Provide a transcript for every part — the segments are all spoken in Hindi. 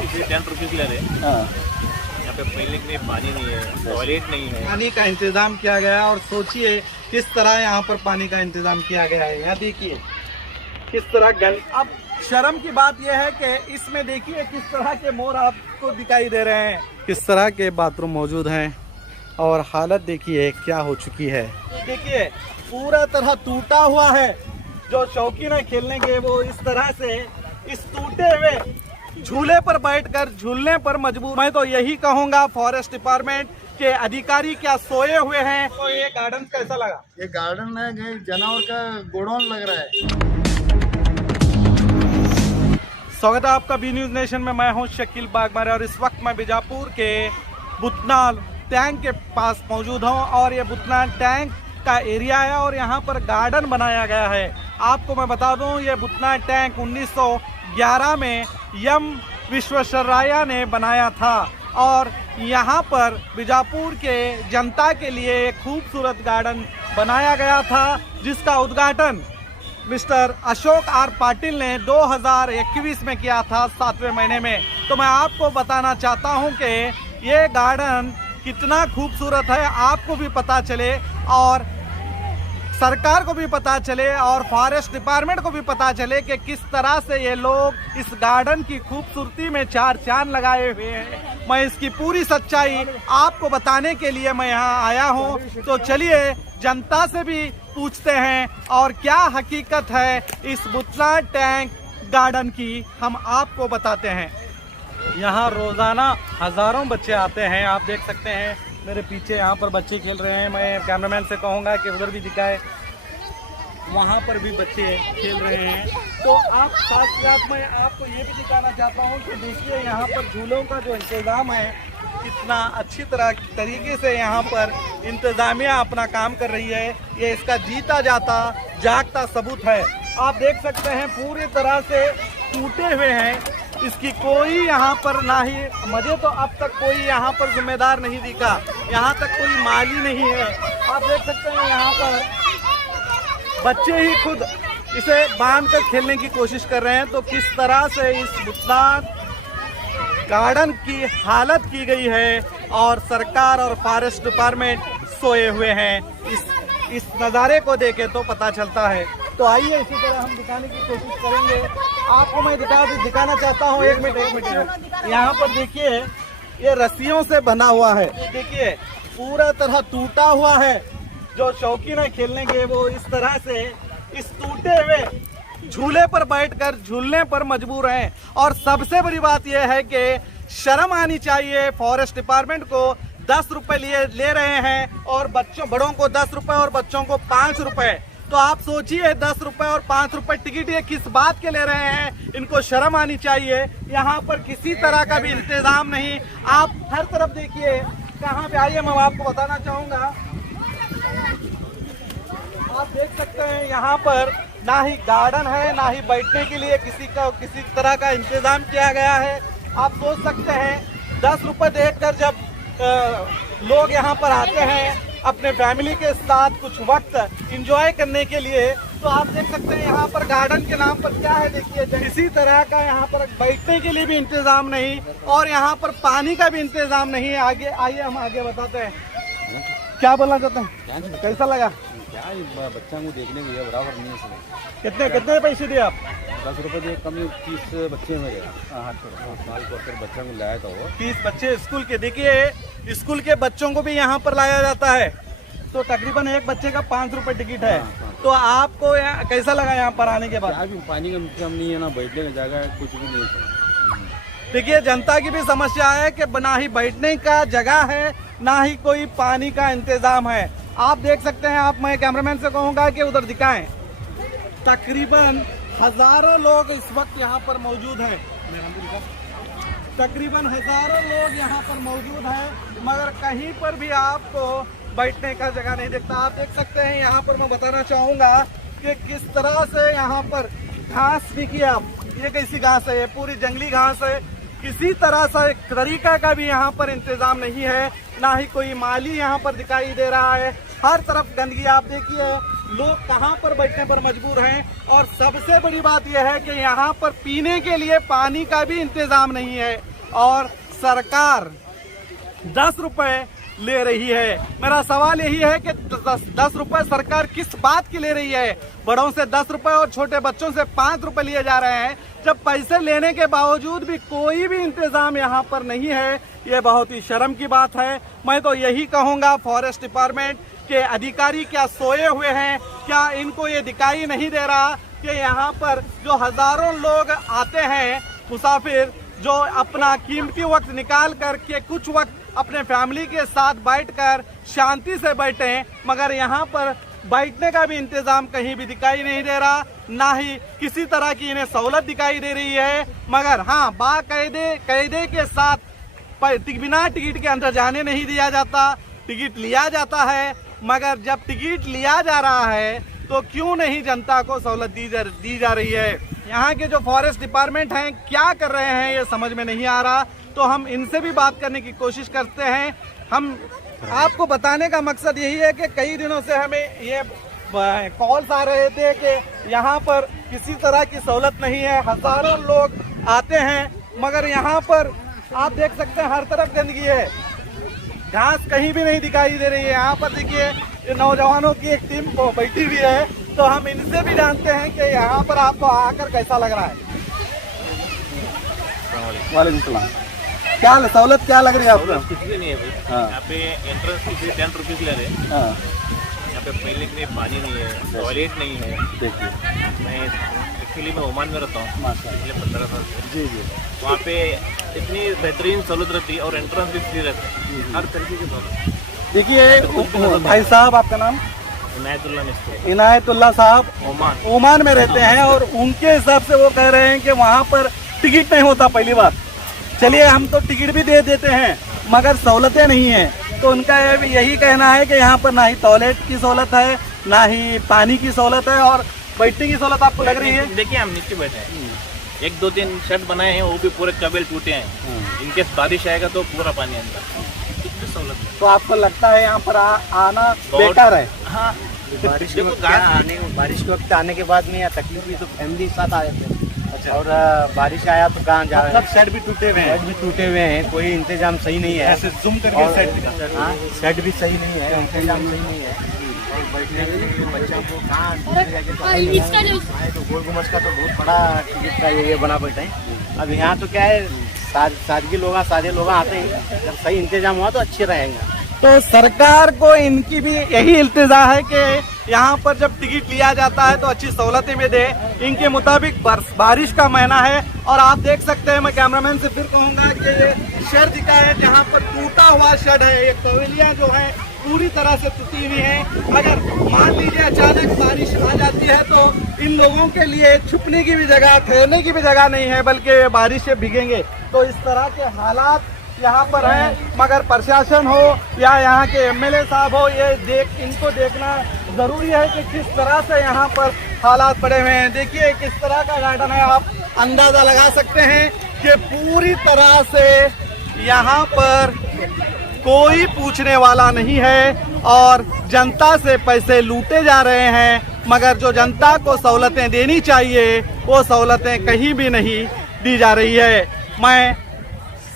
इसे 10 रुपीज़ ले रहे हैं। हाँ। यहाँ पे पहले के लिए पानी नहीं है, टॉयलेट नहीं है। पानी का इंतजाम किया गया और सोचिए किस तरह यहाँ पर पानी का इंतजाम किया गया है। यहाँ देखिए किस तरह अब शर्म की बात यह है कि इसमें देखिए किस तरह के मोर आपको दिखाई दे रहे हैं, किस तरह के बाथरूम मौजूद हैं और हालत देखिए क्या हो चुकी है। देखिए पूरा तरह टूटा हुआ है। जो शौकीन है खेलने के वो इस तरह से इस टूटे हुए झूले पर बैठकर झूलने पर मजबूर। मैं तो यही कहूंगा फॉरेस्ट डिपार्टमेंट के अधिकारी क्या सोए हुए हैं। तो ये गार्डन कैसा लगा? ये गार्डन है जानवर का गोडाउन लग रहा है। स्वागत है आपका बी न्यूज नेशन में। मैं हूं शकील बागमारे और इस वक्त मैं बीजापुर के बुतनाल टैंक के पास मौजूद हूं और ये बुतनाल टैंक का एरिया है और यहाँ पर गार्डन बनाया गया है। आपको मैं बता दूं ये बुतनाल टैंक 1911 में यम विश्वेश्वरैया ने बनाया था और यहाँ पर बीजापुर के जनता के लिए एक खूबसूरत गार्डन बनाया गया था जिसका उद्घाटन मिस्टर अशोक आर पाटिल ने 2021 में किया था 7वें महीने में। तो मैं आपको बताना चाहता हूं कि ये गार्डन कितना खूबसूरत है, आपको भी पता चले और सरकार को भी पता चले और फॉरेस्ट डिपार्टमेंट को भी पता चले कि किस तरह से ये लोग इस गार्डन की खूबसूरती में चार चांद लगाए हुए हैं। मैं इसकी पूरी सच्चाई आपको बताने के लिए मैं यहाँ आया हूँ। तो चलिए जनता से भी पूछते हैं और क्या हकीकत है इस बुतनाल टैंक गार्डन की, हम आपको बताते हैं। यहाँ रोजाना हजारों बच्चे आते हैं, आप देख सकते हैं मेरे पीछे यहाँ पर बच्चे खेल रहे हैं। मैं कैमरामैन से कहूँगा कि उधर भी दिखाए, वहाँ पर भी बच्चे खेल रहे हैं। तो आप साथ साथ मैं आपको ये भी दिखाना चाहता हूँ कि देखिए यहाँ पर झूलों का जो इंतज़ाम है कितना अच्छी तरह तरीके से यहाँ पर इंतज़ामिया अपना काम कर रही है। ये इसका जीता जाता जागता सबूत है। आप देख सकते हैं पूरी तरह से टूटे हुए हैं, इसकी कोई यहाँ पर ना ही मुझे तो अब तक कोई यहाँ पर जिम्मेदार नहीं दिखा, यहाँ तक कोई माली नहीं है। आप देख सकते हैं यहाँ पर बच्चे ही खुद इसे बांध कर खेलने की कोशिश कर रहे हैं। तो किस तरह से इस बुतनाल गार्डन की हालत की गई है और सरकार और फॉरेस्ट डिपार्टमेंट सोए हुए हैं। इस नज़ारे को देखे तो पता चलता है। तो आइए इसी तरह हम दिखाने की कोशिश करेंगे। आपको मैं दिखाना चाहता हूँ। एक मिनट यहाँ पर देखिए ये रस्सियों से बना हुआ है। देखिए पूरा तरह टूटा हुआ है। जो शौकीन है खेलने के वो इस तरह से इस टूटे हुए झूले पर बैठकर झूलने पर मजबूर हैं। और सबसे बड़ी बात यह है कि शर्म आनी चाहिए फॉरेस्ट डिपार्टमेंट को। 10 रुपए ले रहे हैं और बड़ों को 10 रुपए और बच्चों को 5 रुपए। तो आप सोचिए 10 रुपए और 5 रुपए टिकट ये किस बात के ले रहे हैं, इनको शर्म आनी चाहिए। यहाँ पर किसी तरह का भी इंतजाम नहीं। आप हर तरफ देखिए, कहाँ पे आइए मैं आपको बताना चाहूँगा। आप देख सकते हैं यहाँ पर ना ही गार्डन है ना ही बैठने के लिए किसी तरह का इंतजाम किया गया है। आप सोच सकते हैं 10 रुपए देकर जब लोग यहाँ पर आते हैं अपने फैमिली के साथ कुछ वक्त एंजॉय करने के लिए, तो आप देख सकते हैं यहाँ पर गार्डन के नाम पर क्या है। देखिए इसी तरह का यहाँ पर बैठने के लिए भी इंतजाम नहीं और यहाँ पर पानी का भी इंतजाम नहीं है। आगे आइए हम आगे बताते हैं। क्या बोलना चाहते हैं, कैसा लगा? क्या बच्चा को देखने के लिए बराबर नहीं है। कितने पैसे दिए आप? 10 रुपए दिए, कम 30 बच्चे मेरे साल को बच्चा को लाया था वो 30 बच्चे स्कूल के। देखिए स्कूल के बच्चों को भी यहाँ पर लाया जाता है। तो तकरीबन एक बच्चे का 5 रुपए टिकट है। तो आपको कैसा लगा यहाँ पर आने के बाद? अभी पानी का इंतजाम नहीं है, ना बैठने का जगह है, कुछ भी नहीं है। देखिए जनता की भी समस्या है कि ना ही बैठने का जगह है ना ही कोई पानी का इंतजाम है। आप देख सकते हैं, मैं कैमरामैन से कहूँगा कि उधर दिखाएं। तकरीबन हजारों लोग इस वक्त यहाँ पर मौजूद हैं। तकरीबन हजारों लोग यहाँ पर मौजूद हैं मगर कहीं पर भी आपको बैठने का जगह नहीं दिखता। आप देख सकते हैं यहाँ पर मैं बताना चाहूँगा कि किस तरह से यहाँ पर घास देखिए आप, ये कैसी घास है, ये पूरी जंगली घास है। किसी तरह से एक तरीका का भी यहाँ पर इंतजाम नहीं है, ना ही कोई माली यहाँ पर दिखाई दे रहा है। हर तरफ गंदगी। आप देखिए लोग कहाँ पर बैठने पर मजबूर हैं। और सबसे बड़ी बात यह है कि यहाँ पर पीने के लिए पानी का भी इंतजाम नहीं है और सरकार 10 रुपए ले रही है। मेरा सवाल यही है कि 10 रुपए सरकार किस बात की ले रही है? बड़ों से 10 रुपए और छोटे बच्चों से 5 रुपए लिए जा रहे हैं, जब पैसे लेने के बावजूद भी कोई भी इंतजाम यहाँ पर नहीं है। ये बहुत ही शर्म की बात है। मैं तो यही कहूँगा फॉरेस्ट डिपार्टमेंट के अधिकारी क्या सोए हुए हैं? क्या इनको ये दिखाई नहीं दे रहा कि यहाँ पर जो हजारों लोग आते हैं मुसाफिर, जो अपना कीमती वक्त निकाल करके कुछ वक्त अपने फैमिली के साथ बैठकर शांति से बैठे, मगर यहाँ पर बैठने का भी इंतजाम कहीं भी दिखाई नहीं दे रहा, ना ही किसी तरह की इन्हें सहूलत दिखाई दे रही है। मगर हाँ, कायदे के साथ बिना टिकट के अंदर जाने नहीं दिया जाता, टिकट लिया जाता है। मगर जब टिकट लिया जा रहा है तो क्यों नहीं जनता को सहूलत दी जा रही है? यहाँ के जो फॉरेस्ट डिपार्टमेंट हैं क्या कर रहे हैं ये समझ में नहीं आ रहा। तो हम इनसे भी बात करने की कोशिश करते हैं। हम आपको बताने का मकसद यही है कि कई दिनों से हमें ये कॉल्स आ रहे थे कि यहाँ पर किसी तरह की सहूलत नहीं है, हजारों लोग आते हैं, मगर यहाँ पर आप देख सकते हैं हर तरफ गंदगी है, घास कहीं भी नहीं दिखाई दे रही है। यहाँ पर देखिए नौजवानों की एक टीम बैठी हुई है, तो हम इनसे भी जानते हैं कि यहाँ पर आपको आकर कैसा लग रहा है। वालेकुम सलाम। क्या सहूलत क्या लग रही है आपको? कुछ भी नहीं है भाई। हाँ। यहाँ पे एंट्रेंस फीस 10 रुपीज ले रहे हैं। हाँ, यहाँ पे पहले के लिए पानी नहीं है, टॉयलेट नहीं है। देखिए मैं एक्चुअली मैं ओमान में रहता हूँ माशाल्लाह। पिछले 15 साल से। जी जी वहाँ पे इतनी बेहतरीन सहूलत रहती है और एंट्रेंस भी फ्री रहता है, हर तरीके की सहूलत। देखिए भाई साहब, आपका नाम? इनायतुल्लाह मिस्त्री, इनायतुल्लाह साहब ओमान। ओमान में रहते हैं और उनके हिसाब से वो कह रहे हैं कि वहाँ पर टिकट नहीं होता। पहली बात, चलिए हम तो टिकट भी दे देते हैं मगर सहूलतें नहीं हैं। तो उनका यही कहना है कि यहाँ पर ना ही टॉयलेट की सहूलत है, ना ही पानी की सहूलत है और बैठने की सहूलत आपको लग रही है। देखिए हम नीचे बैठे हैं, 1-2-3 शर्ट बनाए हैं, वो भी पूरे कबेल टूटे हैं। इनके बारिश आएगा तो पूरा पानी अंदर, कुछ भी सहूलत नहीं। तो आपको लगता है यहाँ पर आना बेकार है? हाँ, बारिश के वक्त आने के बाद में यहाँ तकलीफ हुई तो फैमिली के साथ आए थे। अच्छा। और बारिश आया तो कहाँ जा रहे हैं? शेड भी टूटे हुए हैं। शेड भी टूटे हुए हैं, कोई इंतजाम सही नहीं है। ऐसे जूम करके और- शेड दिखा। हाँ, शेड भी सही नहीं है, इंतजाम सही नहीं है। और बैठने के लिए बच्चों को कहाँ दूसरी जगह तो आए तो गोल गुम्बद का तो बहुत बड़ा टिकट का ये बना बैठे हैं। अब यहाँ तो क्या है, सादे लोग आते हैं, जब सही इंतजाम हुआ तो अच्छे रहेंगे। तो सरकार को इनकी भी यही इल्तिजा है कि यहाँ पर जब टिकट लिया जाता है तो अच्छी सहूलतें में दे। इनके मुताबिक बारिश का महीना है और आप देख सकते हैं, मैं कैमरामैन से फिर कहूँगा कि ये शेड दिखा है जहाँ पर टूटा हुआ शेड है। ये पवेलियाँ जो है पूरी तरह से टूटी हुई है। अगर मान लीजिए अचानक बारिश आ जाती है तो इन लोगों के लिए छुपने की भी जगह, ठहरने की भी जगह नहीं है, बल्कि बारिश से भीगेंगे। तो इस तरह के हालात यहाँ पर है। मगर प्रशासन हो या यहाँ के एमएलए साहब हो, ये इनको देखना जरूरी है कि किस तरह से यहाँ पर हालात पड़े हुए हैं। देखिए किस तरह का गार्डन है, आप अंदाजा लगा सकते हैं कि पूरी तरह से यहाँ पर कोई पूछने वाला नहीं है और जनता से पैसे लूटे जा रहे हैं। मगर जो जनता को सहूलतें देनी चाहिए वो सहूलतें कहीं भी नहीं दी जा रही है। मैं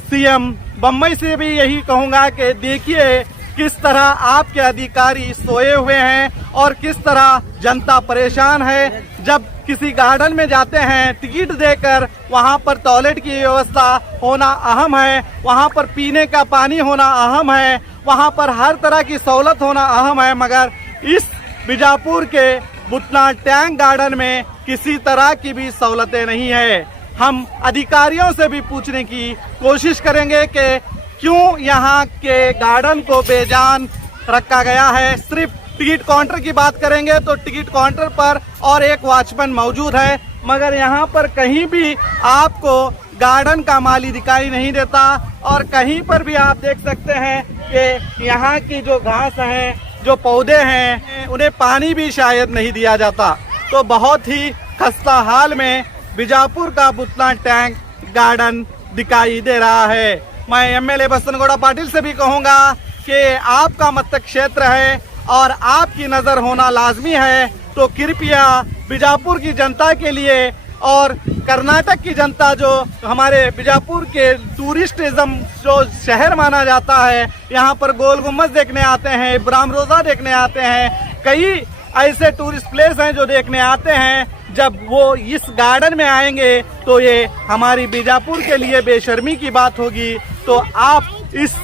सीएम बम्बई से भी यही कहूँगा कि देखिए किस तरह आपके अधिकारी सोए हुए हैं और किस तरह जनता परेशान है। जब किसी गार्डन में जाते हैं टिकट देकर, वहाँ पर टॉयलेट की व्यवस्था होना अहम है, वहाँ पर पीने का पानी होना अहम है, वहाँ पर हर तरह की सहूलत होना अहम है। मगर इस बीजापुर के बुतना टैंक गार्डन में किसी तरह की भी सहूलतें नहीं है। हम अधिकारियों से भी पूछने की कोशिश करेंगे कि क्यों यहाँ के गार्डन को बेजान रखा गया है। सिर्फ टिकट काउंटर की बात करेंगे तो टिकट काउंटर पर और एक वॉचमैन मौजूद है, मगर यहाँ पर कहीं भी आपको गार्डन का माली दिखाई नहीं देता। और कहीं पर भी आप देख सकते हैं कि यहाँ की जो घास है, जो पौधे हैं, उन्हें पानी भी शायद नहीं दिया जाता। तो बहुत ही खस्ता हाल में बीजापुर का बुतना टैंक गार्डन दिखाई दे रहा है। मैं एमएलए बसनगौड़ा पाटिल से भी कहूँगा कि आपका मत क्षेत्र है, और आपकी नज़र होना लाजमी है। तो कृपया बीजापुर की जनता के लिए और कर्नाटक की जनता, जो हमारे बीजापुर के टूरिस्टिज्म जो शहर माना जाता है, यहाँ पर गोल गुम्बद देखने आते हैं, इब्राहिम रोज़ा देखने आते हैं, कई ऐसे टूरिस्ट प्लेस हैं जो देखने आते हैं। जब वो इस गार्डन में आएंगे तो ये हमारी बीजापुर के लिए बेशर्मी की बात होगी। तो आप इस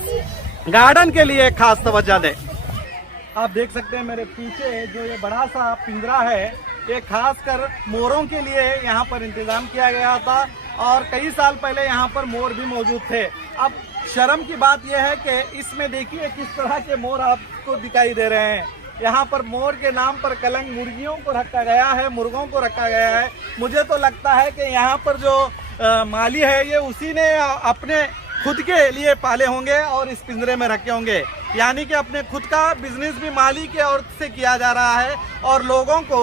गार्डन के लिए खास तवज्जो दें। आप देख सकते हैं मेरे पीछे जो ये बड़ा सा पिंजरा है, ये खासकर मोरों के लिए यहाँ पर इंतजाम किया गया था और कई साल पहले यहाँ पर मोर भी मौजूद थे। अब शर्म की बात यह है कि इसमें देखिए किस तरह के मोर आपको दिखाई दे रहे हैं। यहाँ पर मोर के नाम पर कलंक मुर्गियों को रखा गया है, मुर्गों को रखा गया है। मुझे तो लगता है कि यहाँ पर जो माली है ये उसी ने अपने खुद के लिए पाले होंगे और इस पिंजरे में रखे होंगे, यानी कि अपने खुद का बिजनेस भी माली के ओर से किया जा रहा है और लोगों को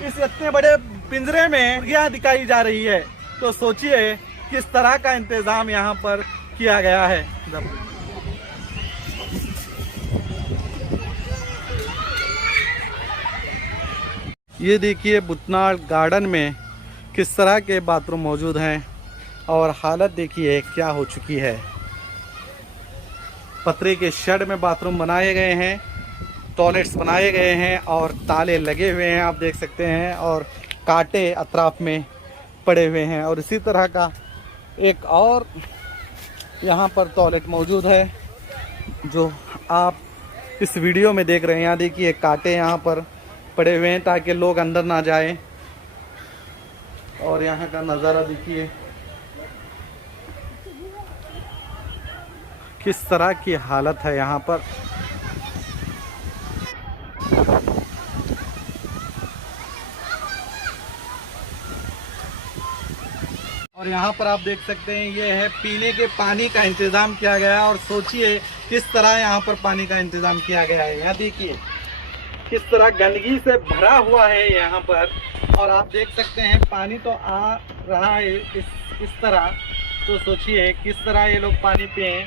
इस इतने बड़े पिंजरे में मुर्गियाँ दिखाई जा रही है। तो सोचिए किस तरह का इंतजाम यहाँ पर किया गया है। ये देखिए बुतनाल गार्डन में किस तरह के बाथरूम मौजूद हैं और हालत देखिए क्या हो चुकी है। पतरे के शेड में बाथरूम बनाए गए हैं, टॉयलेट्स बनाए गए हैं और ताले लगे हुए हैं, आप देख सकते हैं, और कांटे अतराफ में पड़े हुए हैं। और इसी तरह का एक और यहाँ पर टॉयलेट मौजूद है जो आप इस वीडियो में देख रहे हैं। यहाँ देखिए कांटे यहाँ पर पड़े हुए हैं ताकि लोग अंदर ना जाएं। और यहाँ का नज़ारा देखिए किस तरह की हालत है यहाँ पर। और यहाँ पर आप देख सकते हैं ये है पीने के पानी का इंतज़ाम किया गया है। और सोचिए किस तरह यहाँ पर पानी का इंतज़ाम किया गया है। यहाँ देखिए किस तरह गंदगी से भरा हुआ है यहाँ पर। और आप देख सकते हैं पानी तो आ रहा है इस तरह। तो सोचिए किस तरह ये लोग पानी पिए।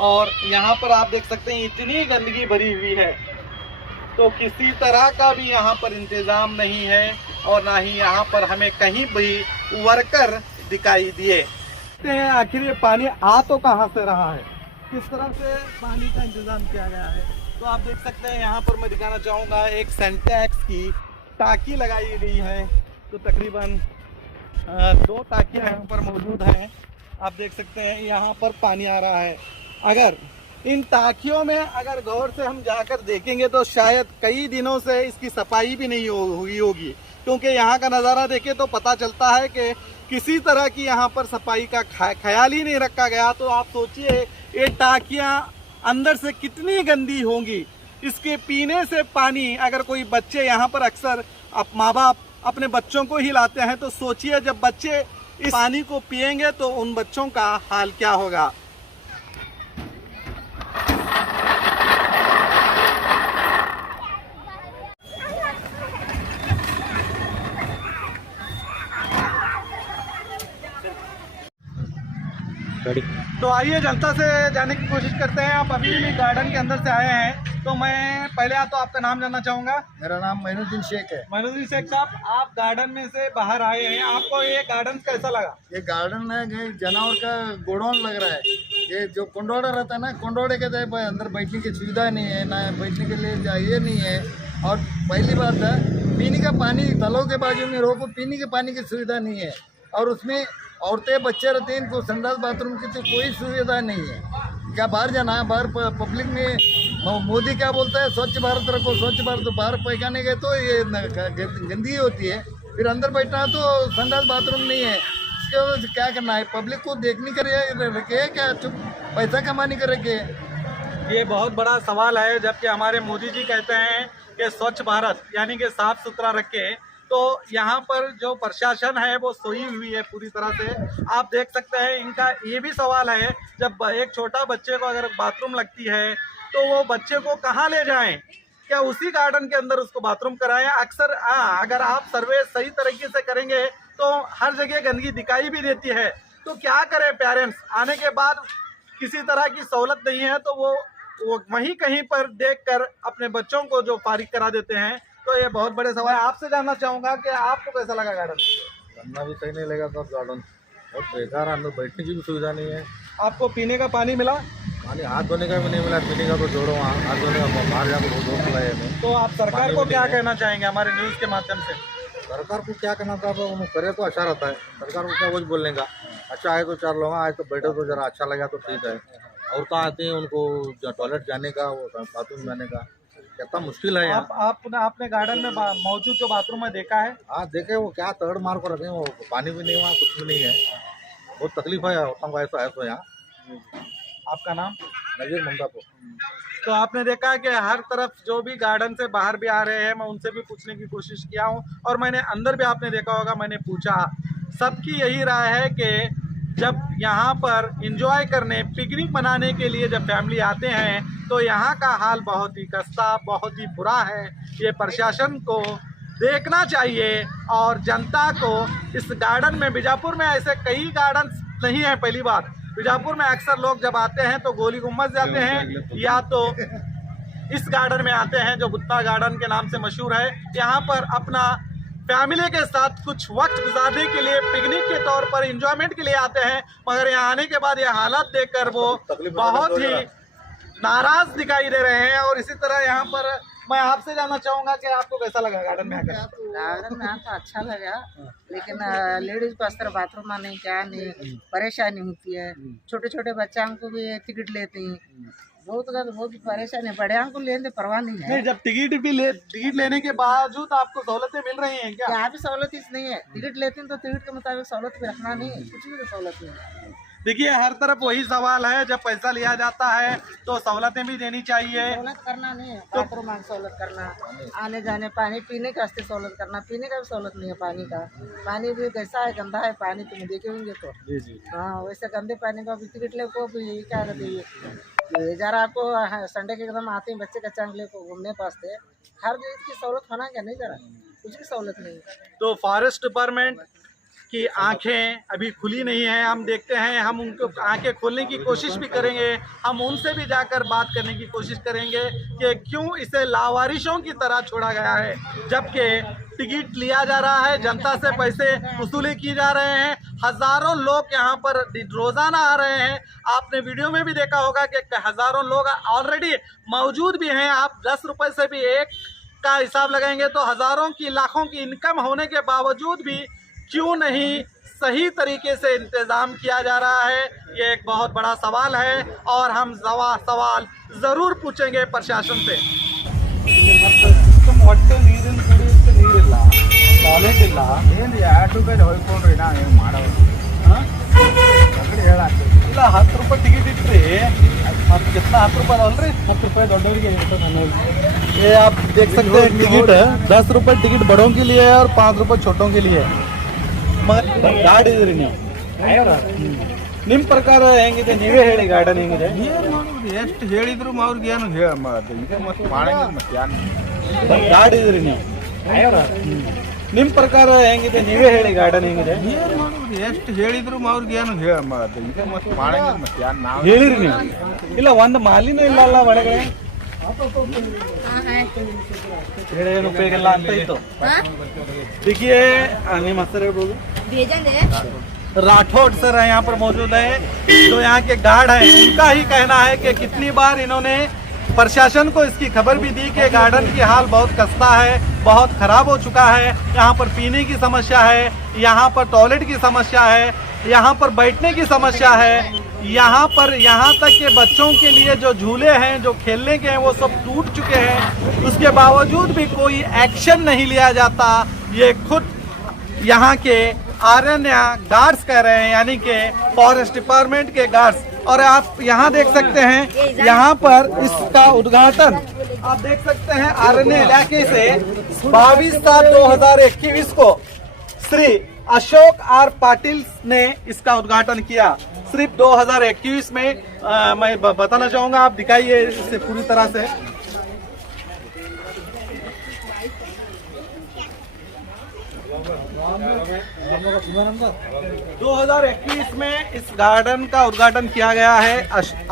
और यहाँ पर आप देख सकते हैं इतनी गंदगी भरी हुई है, तो किसी तरह का भी यहाँ पर इंतज़ाम नहीं है और ना ही यहाँ पर हमें कहीं भी वर्कर दिखाई दिए। आखिर ये पानी आ तो कहाँ से रहा है, किस तरह से पानी का इंतज़ाम किया गया है। तो आप देख सकते हैं यहाँ पर मैं दिखाना चाहूँगा एक सेंटेक्स की टाँकी लगाई गई है। तो तकरीबन 2 टाँकियाँ यहाँ पर मौजूद हैं। आप देख सकते हैं यहाँ पर पानी आ रहा है। अगर इन टाँकियों में अगर गौर से हम जाकर देखेंगे तो शायद कई दिनों से इसकी सफाई भी नहीं हुई होगी, क्योंकि यहाँ का नज़ारा देखे तो पता चलता है कि किसी तरह की यहाँ पर सफाई का ख्याल ही नहीं रखा गया। तो आप सोचिए ये टाँकियाँ अंदर से कितनी गंदी होंगी। इसके पीने से पानी अगर कोई बच्चे यहाँ पर अक्सर माँ बाप अपने बच्चों को ही लाते हैं, तो सोचिए जब बच्चे इस पानी को पिएंगे तो उन बच्चों का हाल क्या होगा। तो आइए जनता से जाने की कोशिश करते हैं। आप अभी भी गार्डन के अंदर से आए हैं, तो मैं पहले तो आपका नाम जानना चाहूँगा। मेरा नाम मोइनुद्दीन शेख है। मोइनुद्दीन शेख साहब, आप गार्डन में से बाहर आए हैं, आपको ये गार्डन कैसा लगा? ये गार्डन में जानवर का गोडाउन लग रहा है। ये जो कोंडोड़ा रहता है ना, कोंडोड़े के अंदर बैठने की सुविधा नहीं है, ना बैठने के लिए ये नहीं है। और पहली बात है पीने का पानी तलों के बाजू में रोको, पीने के पानी की सुविधा नहीं है। और उसमें औरतें बच्चे रहते हैं, इनको संडास बाथरूम की तो कोई सुविधा नहीं है। क्या बाहर जाना है, बाहर पब्लिक में मोदी क्या बोलता है, स्वच्छ भारत रखो, स्वच्छ भारत। बाहर पैखाने गए तो ये गंदगी होती है, फिर अंदर बैठना है तो संडास बाथरूम नहीं है। इसके वजह से क्या करना है, पब्लिक को देखने के रखे क्या, चुप पैसा कमाने के रखे। ये बहुत बड़ा सवाल है, जबकि हमारे मोदी जी कहते हैं कि स्वच्छ भारत यानी कि साफ सुथरा रखे। तो यहाँ पर जो प्रशासन है वो सोई हुई है पूरी तरह से। आप देख सकते हैं इनका ये भी सवाल है, जब एक छोटा बच्चे को अगर बाथरूम लगती है तो वो बच्चे को कहाँ ले जाएं? क्या उसी गार्डन के अंदर उसको बाथरूम कराएं? अक्सर अगर आप सर्वे सही तरीके से करेंगे तो हर जगह गंदगी दिखाई भी देती है। तो क्या करें, पेरेंट्स आने के बाद किसी तरह की सहूलत नहीं है तो वो वो वहीं कहीं पर देखकर अपने बच्चों को जो फारिग करा देते हैं। तो ये बहुत बड़े सवाल है। आपसे जानना चाहूंगा कि आपको कैसा लगा गार्डन? बनना भी सही नहीं लगा सर, गार्डन बहुत बेकार है, अंदर बैठने की भी सुविधा नहीं है। आपको पीने का पानी मिला? पानी हाथ धोने का भी नहीं मिला, पीने का तो जोड़ो, हाथ धोने का बाहर जाकर बहुत दोस्त लगाए हमें। तो आप सरकार को क्या कहना चाहेंगे हमारे न्यूज़ के माध्यम से? सरकार को क्या कहना था, वो करे तो अच्छा रहता है। सरकार को क्या कुछ बोलने का, अच्छा है तो 4 लोग आए तो बैठे तो जरा अच्छा लगा तो ठीक है। औरतें आती हैं उनको टॉयलेट जाने का, वो बाथरूम जाने का कितना मुश्किल है यहाँ। आपने गार्डन में मौजूद जो बाथरूम है देखा है? हाँ देखे, वो क्या तगड़ मार को रखे हैं, वो पानी भी नहीं, वहाँ कुछ भी नहीं है, बहुत तकलीफ है औरतों को ऐसा है तो यहाँ। आपका नाम? नजीर ममदापुर। तो आपने देखा कि हर तरफ जो भी गार्डन से बाहर भी आ रहे हैं, मैं उनसे भी पूछने की कोशिश किया हूं, और मैंने अंदर भी, आपने देखा होगा, मैंने पूछा। सबकी यही राय है कि जब यहाँ पर एंजॉय करने, पिकनिक मनाने के लिए जब फैमिली आते हैं तो यहाँ का हाल बहुत ही खस्ता, बहुत ही बुरा है। ये प्रशासन को देखना चाहिए और जनता को इस गार्डन में, बीजापुर में ऐसे कई गार्डन नहीं है। पहली बात, बीजापुर में अक्सर लोग जब आते हैं तो गोली गुम्बद जाते हैं या तो इस गार्डन में आते हैं जो बुत्ता गार्डन के नाम से मशहूर है। यहाँ पर अपना फैमिली के साथ कुछ वक्त गुजारने के लिए, पिकनिक के तौर पर एंजॉयमेंट के लिए आते हैं, मगर यहाँ आने के बाद ये हालात देखकर वो बहुत ही नाराज दिखाई दे रहे हैं। और इसी तरह यहाँ पर मैं आपसे जानना चाहूंगा कि आपको कैसा लगा गार्डन में आकर? गार्डन में तो अच्छा लगा, लेकिन लेडीज को अस्तर बाथरूम में नहीं, क्या नहीं परेशानी होती है। छोटे छोटे बच्चों को भी टिकट लेते हैं, बहुत परेशानी है। बड़े को लेने परवाह नहीं है। जब टिकट लेने के बावजूद आपको सहूलतें मिल रही हैं क्या? यहाँ भी सहूलत इस नहीं है, टिकट लेते हैं तो टिकट के मुताबिक सहूलत भी रखना नहीं है, कुछ भी सहूलत नहीं है। देखिए, हर तरफ वही सवाल है, जब पैसा लिया जाता है तो सहूलतें भी देनी चाहिए। सहूलत करना नहीं है, बाथरूम में सहूलत करना, आने जाने, पानी पीने का वास्ते सहूलत करना, पीने का भी सहूलत नहीं है। पानी का, पानी भी कैसा है, गंदा है पानी, तुम देखे होंगे तो। हाँ, वैसे गंदे पानी का भी टिकट ले को भी क्या कहते हैं, जरा आपको संडे के एकदम आते हैं बच्चे का चांगले को घूमने पासते, हर चीज की सहूलत होना क्या नहीं, जरा कुछ की सहूलत नहीं है। तो फॉरेस्ट डिपार्टमेंट की आंखें अभी खुली नहीं है। हम देखते हैं, हम उनको आंखें खोलने की कोशिश भी करेंगे, हम उनसे भी जाकर बात करने की कोशिश करेंगे कि क्यों इसे लावारिशों की तरह छोड़ा गया है, जबकि टिकट लिया जा रहा है, जनता से पैसे वसूली की जा रहे हैं। हज़ारों लोग यहाँ पर रोज़ाना आ रहे हैं। आपने वीडियो में भी देखा होगा कि हज़ारों लोग ऑलरेडी मौजूद भी हैं। आप 10 रुपये से भी एक का हिसाब लगाएंगे तो हज़ारों की, लाखों की इनकम होने के बावजूद भी क्यों नहीं सही तरीके से इंतज़ाम किया जा रहा है, ये एक बहुत बड़ा सवाल है और हम सवाल ज़रूर पूछेंगे प्रशासन से। ಇಲ್ಲ 10 ರೂಪಾಯಿ ಟಿಕೆಟ್ ಇಟ್ರಿ, आप कितना 10 ರೂಪಾಯಿ ಅಲ್ರಿ? 10 ರೂಪಾಯಿ ದೊಡ್ಡವರಿಗೆ ये आप देख सकते हैं टिकट 10 रुपये टिकट बड़ों के लिए है और 5 रुपये छोटों के लिए। ಗಾಡಿದ್ರಿ ನೀವು ನಿಮ್ಮ ಪ್ರಕಾರ ಹೆಂಗಿದೆ ನೀವೇ ಹೇಳಿ ಗಾರ್ಡನ್ ಹೆಂಗಿದೆ? ಎಷ್ಟು ಹೇಳಿದ್ರು ಅವ್ರಿಗೆ ಏನು ಈಗ ಮತ್ತೆ ಮಾಡಂಗಿಲ್ಲ, ಮತ್ತೆ ಏನು ಗಾಡಿದ್ರಿ ನೀವು ನಿಮ್ಮ ಪ್ರಕಾರ ಹೆಂಗಿದೆ ನೀವೇ ಹೇಳಿ ಗಾರ್ಡನ್ ಹೆಂಗಿದೆ? ಎಷ್ಟು ಹೇಳಿದ್ರು ಅವ್ರಿಗೆ ಏನು ಈಗ ಮತ್ತೆ ಮಾಡಂಗಿಲ್ಲ, ಮತ್ತೆ ಏನು ನಾವು ಹೇಳಿರಿ ನೀವು? ಇಲ್ಲ, ಒಂದು ಮಾಲಿನ ಇಲ್ಲ ಒಳಗೆ ಏನು ಉಪಯೋಗ ಇಲ್ಲ ಅಂತ ಇತ್ತು। देखिए, ನಿಮ್ಮ ಹೆಸರು ಹೇಳ್ಬೋದು? राठौड़ सर है यहाँ पर मौजूद है, जो यहाँ के गार्ड हैं। उनका ही कहना है कि कितनी बार इन्होंने प्रशासन को इसकी खबर भी दी कि गार्डन की हाल बहुत खस्ता है, बहुत खराब हो चुका है। यहाँ पर पीने की समस्या है, यहाँ पर टॉयलेट की समस्या है, यहाँ पर बैठने की समस्या है, यहाँ तक के बच्चों के लिए जो झूले हैं, जो खेलने के हैं, वो सब टूट चुके हैं। उसके बावजूद भी कोई एक्शन नहीं लिया जाता। ये खुद यहाँ के अरण्य गार्ड्स कह रहे हैं, यानी कि फॉरेस्ट डिपार्टमेंट के गार्ड्स। और आप यहाँ देख सकते हैं, यहाँ पर इसका उद्घाटन आप देख सकते हैं अरण्य इलाके से 22/7/2021 को श्री अशोक आर पाटिल ने इसका उद्घाटन किया। सिर्फ 2021 में मैं बताना चाहूँगा, आप दिखाइए इसे पूरी तरह से। 2021 में इस गार्डन का उद्घाटन किया गया है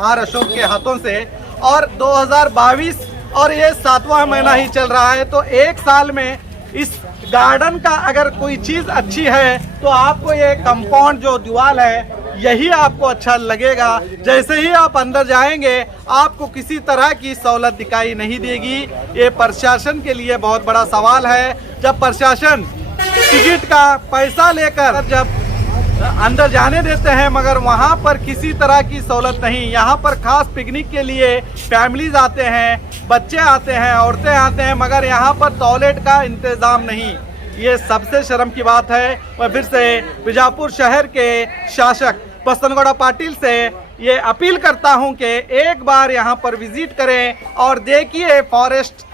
आर अशोक के हाथों से। और 2022 और ये 7वां महीना ही चल रहा है। तो एक साल में इस गार्डन का अगर कोई चीज़ अच्छी है तो आपको ये कंपाउंड जो दीवार है यही आपको अच्छा लगेगा। जैसे ही आप अंदर जाएंगे आपको किसी तरह की सहूलत दिखाई नहीं देगी। ये प्रशासन के लिए बहुत बड़ा सवाल है। जब प्रशासन टिकट का पैसा लेकर जब अंदर जाने देते हैं मगर वहाँ पर किसी तरह की सहूलत नहीं। यहाँ पर खास पिकनिक के लिए फैमिलीज आते हैं, बच्चे आते हैं, औरतें आते हैं, मगर यहाँ पर टॉयलेट का इंतज़ाम नहीं। ये सबसे शर्म की बात है। मैं फिर से बीजापुर शहर के शासक बसनगौड़ा पाटिल से ये अपील करता हूँ कि एक बार यहाँ पर विजिट करें और देखिए फॉरेस्ट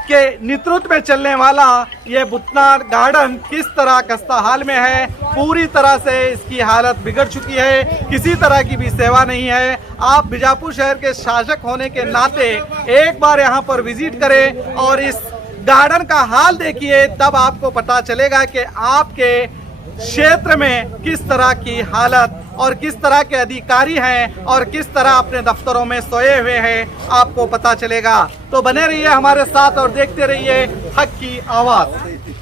के नेतृत्व में चलने वाला ये बुतनार गार्डन किस तरह खस्ता हाल में है। पूरी तरह से इसकी हालत बिगड़ चुकी है, किसी तरह की भी सेवा नहीं है। आप बीजापुर शहर के शासक होने के नाते एक बार यहाँ पर विजिट करें और इस गार्डन का हाल देखिए, तब आपको पता चलेगा कि आपके क्षेत्र में किस तरह की हालत और किस तरह के अधिकारी हैं और किस तरह अपने दफ्तरों में सोए हुए हैं, आपको पता चलेगा। तो बने रहिए हमारे साथ और देखते रहिए हक की आवाज़।